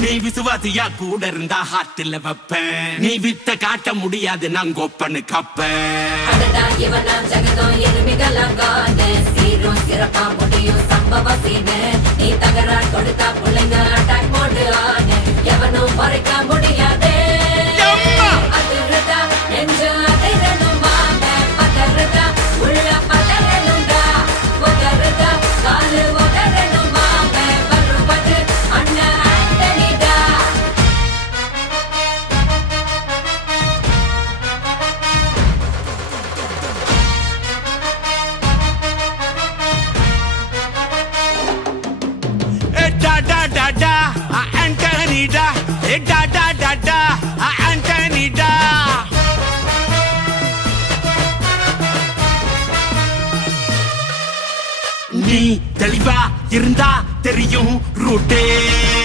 நீ விசுவாசியா கூட இருந்தா ஹார்ட்ல வைப்பேன். நீ வித்த காட்ட முடியாது நான் கோப்பன்னு கப்பேன். அடடா இவனா ஜகதம் எருமிகளாம் காணு சீரும் சிறப்பா முடியும் சம்பவ சீனு நீ தகராறு கொடுத்தா பிள்ளைங்க அட்டாக் மோடு ஆனு எவனும் மறைக்க முடியாதே அதிருதா நெஞ்சு அதிரணும் வாங்க பதறுதா உள்ள பதறணும்டா உதறுதா காலு உதறணும் வாங்க வருவது அண்ணன் ஆண்டனிடா. Da da da da, Anthony da. Da da da da, Anthony da. நீ தெளிவா இருந்தா தெரியும் ரூட்டே.